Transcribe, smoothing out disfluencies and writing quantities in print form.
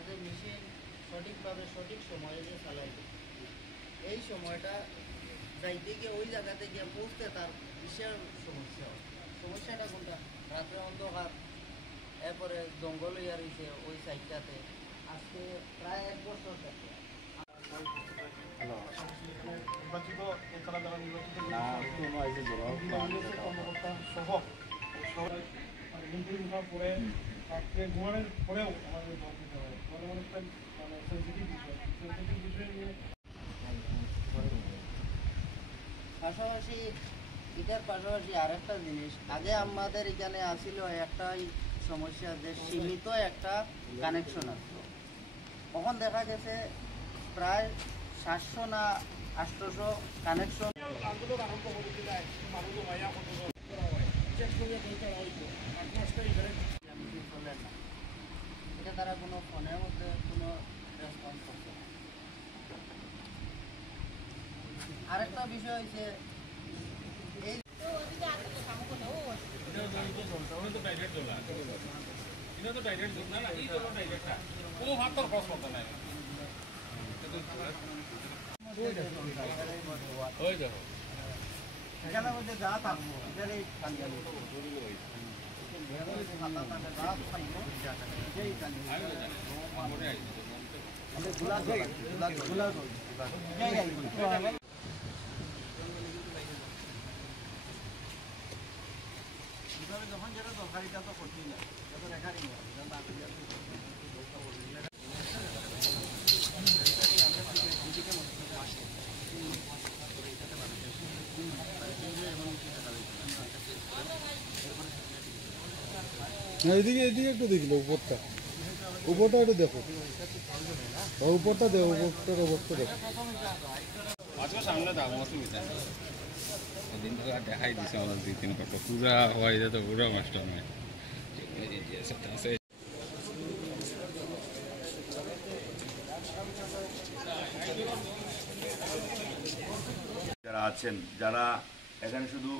আর যে মেশিন সঠিকভাবে সঠিক সময়ে যে চালাইবে এই সময়টা যাইতে গিয়ে ওই জায়গাতে গিয়ে পৌঁছতে তার বিশাল সমস্যা হয়। সমস্যাটা কোনটা? রাত্রে অন্ধকার, এরপরে জঙ্গল হইয়া রয়েছে ওই সাইডটাতে আজকে প্রায় 1 বছর থেকে। নির্বাচিত এছাড়া যারা নির্বাচিত কর্মকর্তা সহ পরে রাত্রে ঘুমানোর পরেও আমাদের জল দিতে হয়। মানে অনেকটা মানে সেন্সিটিভ বিষয় নিয়ে পাশাপাশি এটার পাশাপাশি আরেকটা জিনিস, আগে আমাদের এখানে আসিল একটাই সমস্যা যে সীমিত একটা কানেকশন আসতো। তখন দেখা গেছে প্রায় 700 না 800 কানেকশন আন্দোলন আরম্ভ করে দিলে মানুষ ভাইয়া কত করা হয় চেক করে বলতে হয়তো আপনার এখানে চলে না, এটা তারা কোনো ফোনের মধ্যে কোনো রেসপন্স করছে না। আরেকটা বিষয় হচ্ছে এই এখানের মধ্যে যা থাকবো এটারই যখন যেটা দরকারিটা তো করতেই না, যত রেখারই না এদিকে এদিকে একটু দেখলো উপরটা একটু দেখো, উপরটা দেখো, উপরটা দেখো। আজকে সামনে দাম অসুবিধা দিন তো দেখাই দিছে আমার 2-3 ফটো পুরা হওয়াই যেত, পুরা মাস্টার নয় আছে। যারা আছেন, যারা এখানে শুধু